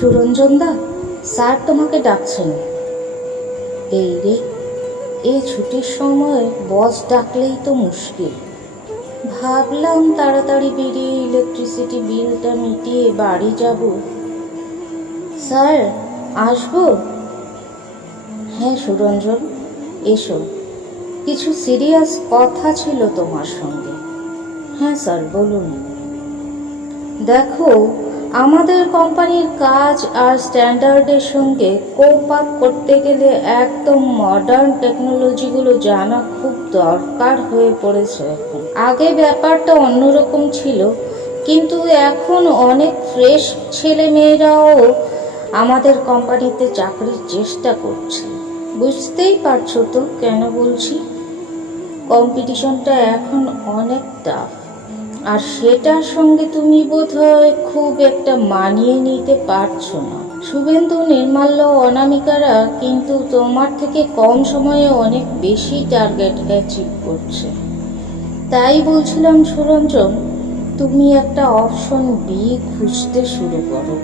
সুরঞ্জন দা, sir তোমাকে ডাকছেন। এই রে এই ছুটির সময় বস ডাকলেই তো মুশকিল। ভাবলাম তাড়াতাড়ি বেরিয়ে ইলেকট্রিসিটি বিলটা মিটিয়ে বাড়ি যাব। স্যার, আসব? হ্যাঁ সুরঞ্জন, এসো। কিছু সিরিয়াস কথা ছিল তোমার সঙ্গে। হ্যাঁ স্যার, বলুন। দেখো আমাদের কোম্পানির কাজ আর স্ট্যান্ডার্ডের সঙ্গে কোপ আপ করতে গেলে একদম মডার্ন টেকনোলজিগুলো জানা খুব দরকার হয়ে পড়েছে এখন। আগে ব্যাপারটা অন্যরকম ছিল, কিন্তু এখন অনেক ফ্রেশ ছেলে মেয়েরাও আমাদের কোম্পানিতে চাকরির চেষ্টা করছে। বুঝতেই পারছ তো কেন বলছি? কম্পিটিশনটা এখন অনেক টাফ আর সেটার সঙ্গে তুমি বোধহয় খুব একটা মানিয়ে নিতে পারছ না। শুভেন্দু, নির্মাল্য অনামিকারা কিন্তু তোমার থেকে কম সময়ে অনেক বেশি টার্গেট অ্যাচিভ করছে। তাই বলছিলাম, সুরঞ্জন, তুমি একটা অপশন বি খুঁজতে শুরু করো।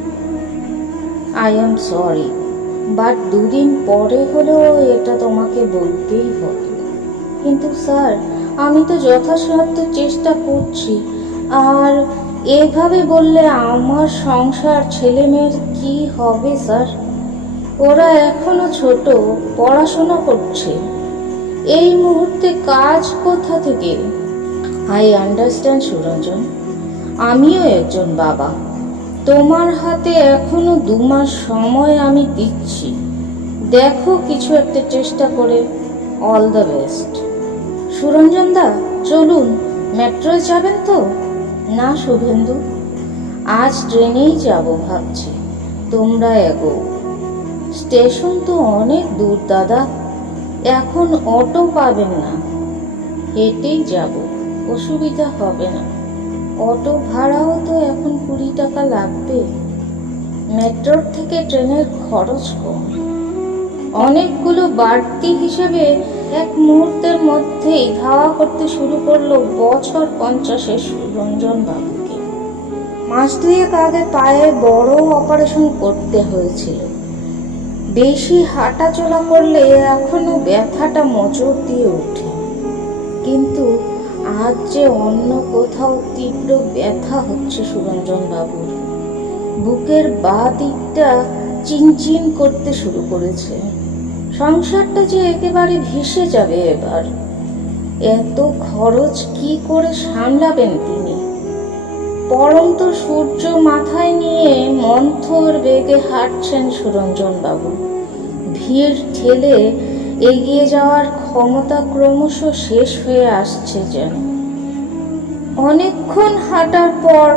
আই এম সরি বাট দুদিন পরে হলেও এটা তোমাকে বলতেই হবে। কিন্তু স্যার, আমি তো যথাসাধ্য চেষ্টা করছি। আর এভাবে বললে আমার সংসার ছেলে মেয়ের কি হবে, স্যার? ওরা এখনও ছোট, পড়াশোনা করছে। এই মুহূর্তে কাজ কোথা থেকে? I understand, Suranjan. আমিও একজন বাবা। তোমার হাতে এখনও দু মাস সময় আমি দিচ্ছি। দেখো কিছু একটা চেষ্টা করে। All the best. সুরঞ্জন দা, চলুন। মেট্রোয় যাবেন তো? না শুভেন্দু, আজ ট্রেনেই যাব ভাবছি, তোমরা এগো। স্টেশন তো অনেক দূর, দাদা, এখন অটো পাবেন না। হেঁটেই যাব, অসুবিধা হবে না। অটো ভাড়াও তো এখন কুড়ি টাকা লাগবে। মেট্রোর থেকে ট্রেনের খরচ কম। অনেকগুলো বাড়তি হিসেবে এক মুহূর্তের মধ্যেই ধাওয়া করতে শুরু করল বছর পঞ্চাশের সুরঞ্জন বাবুকে। মাস দুয়েক আগে পায়ে বড় অপারেশন করতে হয়েছিল। বেশি হাঁটাচলা করলে এখনও ব্যথাটা মোচড় দিয়ে ওঠে। কিন্তু আজ যে অন্য কোথাও তীব্র ব্যথা হচ্ছে সুরঞ্জন বাবুর। বুকের বা দিকটা চিনচিন করতে শুরু করেছে। সংসারটা যে একেবারে ভেসে যাবে এবার। এত খরচ কি করে সামলাবেন তিনি? পরন্ত সূর্য মাথায় নিয়ে মন্থর বেগে হাঁটছেন সুরঞ্জন বাবু ভিড় ঠেলে এগিয়ে যাওয়ার ক্ষমতা ক্রমশ শেষ হয়ে আসছে যেন। অনেকক্ষণ হাঁটার পর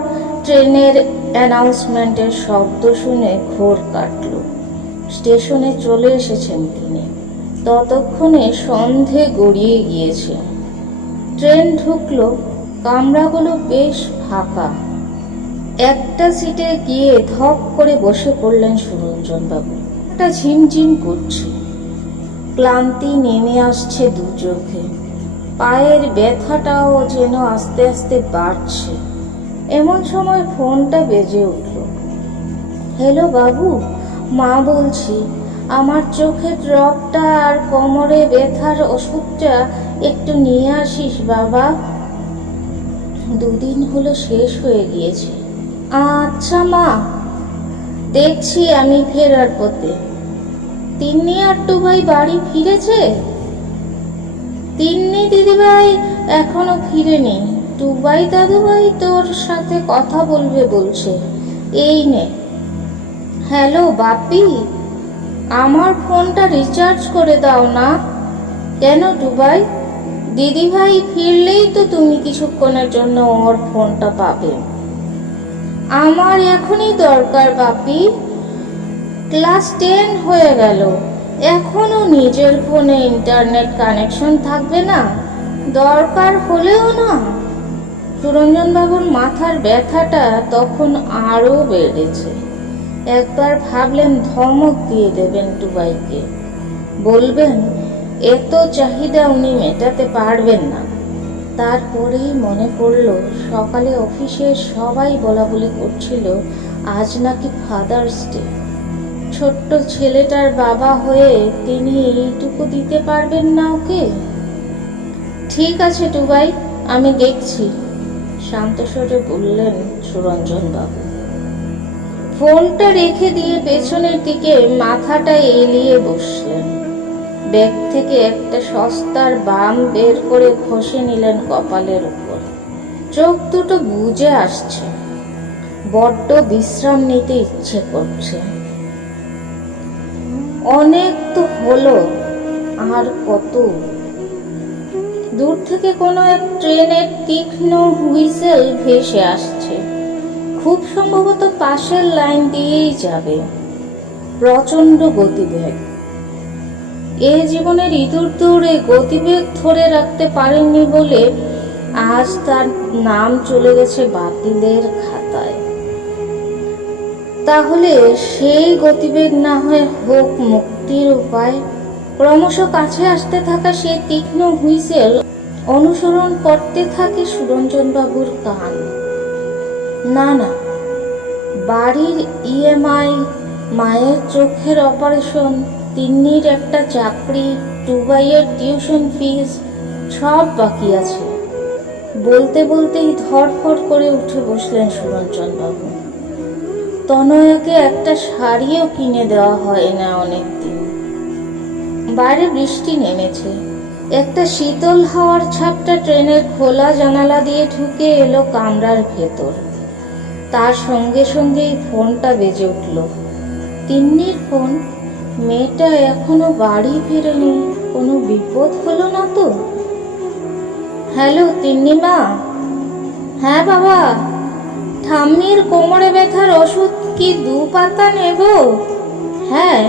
ট্রেনের অ্যানাউন্সমেন্টের শব্দ শুনে ঘোর কাটল। স্টেশনে চলে এসেছেন তিনি। ততক্ষণে সন্ধে গড়িয়ে গিয়েছে। ট্রেন ঢুকল, কামরাগুলো বেশ ফাঁকা। একটা সিটে গিয়ে ধপ করে বসে পড়লেন সুরঞ্জনবাবু। একটা ঝিমঝিম করছে। ক্লান্তি নেমে আসছে দু চোখে। পায়ের ব্যথাটাও যেন আস্তে আস্তে বাড়ছে। এমন সময় ফোনটা বেজে উঠল। হ্যালো বাবু মা বলছি, আমার চোখের ড্রপটা আর কোমরে ব্যথার ওষুধটা একটু নিয়ে আসিস বাবা। দুদিন হলো শেষ হয়ে গিয়েছে। আচ্ছা মা, দেখছি আমি ফেরার পথে। তিন্নি আর টুবাই বাড়ি ফিরেছে? তিন্নি দিদিভাই এখনও ফিরেনি। টুবাই দাদুভাই তোর সাথে কথা বলবে বলছে। এই নে হ্যালো, বাপি। আমার ফোনটা রিচার্জ করে দাও না। কেন টুবাই দিদিভাই ফিরলেই তো তুমি কিছুক্ষণের জন্য ওর ফোনটা পাবে। আমার এখনই দরকার, বাপি। ক্লাস টেন হয়ে গেল। এখনও নিজের ফোনে ইন্টারনেট কানেকশন থাকবে না। দরকার হলেও না। সুরঞ্জন বাবুর মাথার ব্যথাটা তখন আরও বেড়েছে। একবার ভাবলেন ধমক দিয়ে দেবেন টুবাইকে বলবেন এত চাহিদা উনি মেটাতে পারবেন না। তারপরেই মনে পড়ল, সকালে অফিসে সবাই বলা বলি করছিল, আজ নাকি ফাদার্স ডে ছোট্ট ছেলেটার বাবা হয়ে তিনি এইটুকু দিতে পারবেন না ওকে? ঠিক আছে টুবাই আমি দেখছি। শান্ত স্বরে বললেন সুরঞ্জন বাবু ফোনটা রেখে দিয়ে পেছনের দিকে মাথাটা এলিয়ে বসলেন। ব্যাগ থেকে একটা সস্তার বাম বের করে ঘষে নিলেন কপালের উপর। চোখ দুটো বুজে আসছে। বড্ড বিশ্রাম নিতে ইচ্ছে করছে। অনেক তো হলো, আর কত? দূর থেকে কোনো এক ট্রেনের তীক্ষ্ণ হুইসেল ভেসে আসছে। খুব সম্ভবত পাশের লাইন দিয়েই যাবে। প্রচণ্ড গতিবেগ। এ জীবনের ইঁদুর দৌড়ে গতিবেগ ধরে রাখতে পারেননি বলে আজ তার নাম চলে গেছে বাতিলের খাতায়। তাহলে সেই গতিবেগ না হয় হোক মুক্তির উপায়। ক্রমশ কাছে আসতে থাকা সে তীক্ষ্ণ হুইসেল অনুসরণ করতে থাকে সুরঞ্জন বাবুর কান। না না। বাড়ির ইএমআই মায়ের চোখের অপারেশন তিন্নির একটা চাকরি টুবাইয়ের টিউশন ফিস সব বাকি আছে। বলতে বলতেই ধরফর করে উঠে বসলেন সুরঞ্জন বাবু তনয়াকে একটা শাড়িও কিনে দেওয়া হয় না অনেকদিন। বাইরে বৃষ্টি নেমেছে। একটা শীতল হাওয়ার ছাপটা ট্রেনের খোলা জানালা দিয়ে ঢুকে এলো কামরার ভেতর। তার সঙ্গে সঙ্গেই ফোনটা বেজে উঠল। তিন্নির ফোন, মেয়েটা এখনও বাড়ি ফেরেনি, কোনো বিপদ হলো না তো? হ্যালো, তিন্নিমা। হ্যাঁ বাবা, ঠাম্মির কোমরে ব্যথার ওষুধ কি দু পাতা নেব? হ্যাঁ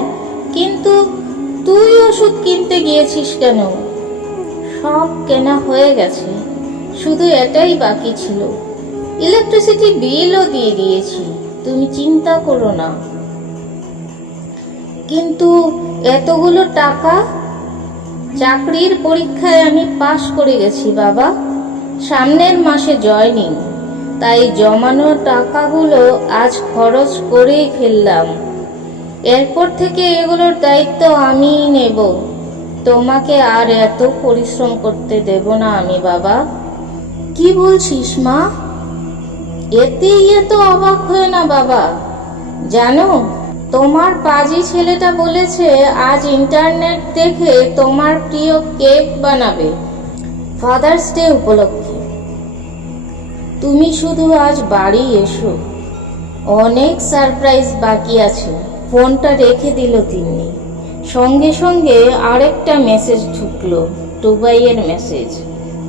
কিন্তু তুই ওষুধ কিনতে গিয়েছিস কেন? সব কেনা হয়ে গেছে, শুধু এটাই বাকি ছিল। ইলেকট্রিসিটি বিলও দিয়ে দিয়েছি। তুমি চিন্তা করো না। কিন্তু এতগুলো টাকা চাকরির পরীক্ষায় আমি পাশ করে গেছি, বাবা। সামনের মাসে জয়নিং তাই জমানো টাকাগুলো আজ খরচ করেই ফেললাম। এরপর থেকে এগুলোর দায়িত্ব আমিই নেব। তোমাকে আর এত পরিশ্রম করতে দেব না আমি, বাবা। কি বলছিস, মা? এতেই এত অবাক হয়ে না বাবা। জানো, তোমার পাজি ছেলেটা বলেছে, আজ ইন্টারনেট দেখে তোমার প্রিয় কেক বানাবে। ফাদার্স ডে উপলক্ষে। তুমি শুধু আজ বাড়ি এসো। অনেক সারপ্রাইজ বাকি আছে। ফোনটা রেখে দিল তিনি সঙ্গে সঙ্গে আরেকটা মেসেজ ঢুকলো টুবাইয়ের মেসেজ।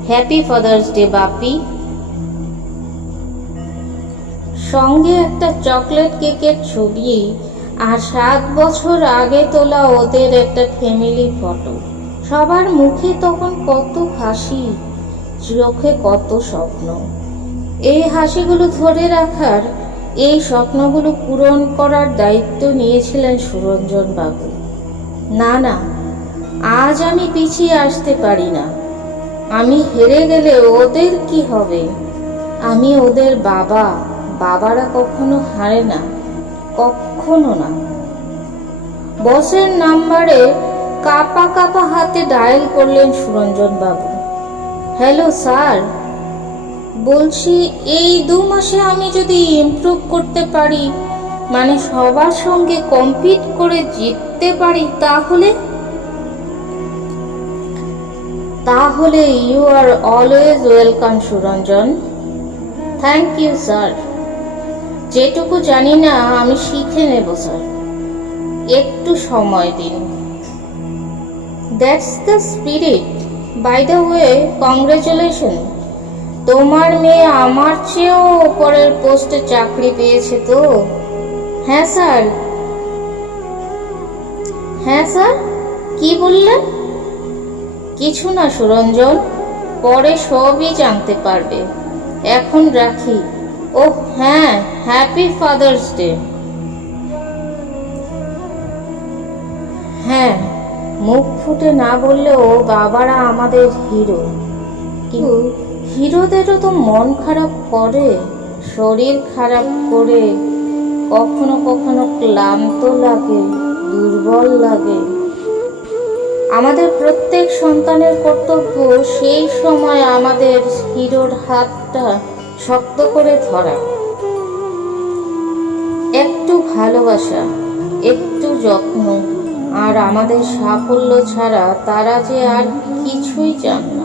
হ্যাপি ফাদার্স ডে বাপি। সঙ্গে একটা চকলেট কেকের ছবি আর সাত বছর আগে তোলা ওদের একটা ফ্যামিলি ফটো সবার মুখে তখন কত হাসি, চোখে কত স্বপ্ন। এই হাসিগুলো ধরে রাখার, এই স্বপ্নগুলো পূরণ করার দায়িত্ব নিয়েছিলেন সুরঞ্জন বাবু। না না, আজ আমি পিছিয়ে আসতে পারি না। আমি হেরে গেলে ওদের কি হবে? আমি ওদের বাবা। বাবারা কখনো হারে না, কখনো না। বসের নাম্বারে কাপা কাপা হাতে ডায়াল করলেন সুরঞ্জন বাবু হ্যালো স্যার বলছি, এই দু মাসে আমি যদি ইমপ্রুভ করতে পারি মানে সবার সঙ্গে কম্পিট করে জিততে পারি, তাহলে? তাহলে you are always welcome Suranjan. Thank you sir যেটুকু জানি না, আমি শিখে নেব, স্যার। একটু সময় দিন। That's the spirit by the way congratulation তোমার মেয়ে আমার চেয়েও ওপরের পোস্টে চাকরি পেয়েছে তো? হ্যাঁ স্যার। হ্যাঁ স্যার? কি বললেন কিছু না, সুরঞ্জন। পরে সবই জানতে পারবে। এখন রাখি। ও হ্যাঁ হ্যাপি ফাদার্স ডে। হ্যাঁ মুখ ফুটে না বললেও বাবারা আমাদের হিরো। কিন্তু হিরোদেরও তো মন খারাপ করে শরীর খারাপ করে কখনো কখনো ক্লান্ত লাগে দুর্বল লাগে। আমাদের প্রত্যেক সন্তানের কর্তব্য সেই সময় আমাদের হিরোর হাতটা শক্ত করে ধরা। একটু ভালোবাসা, একটু যত্ন আর আমাদের সাফল্য ছাড়া তারা যে আর কিছুই চান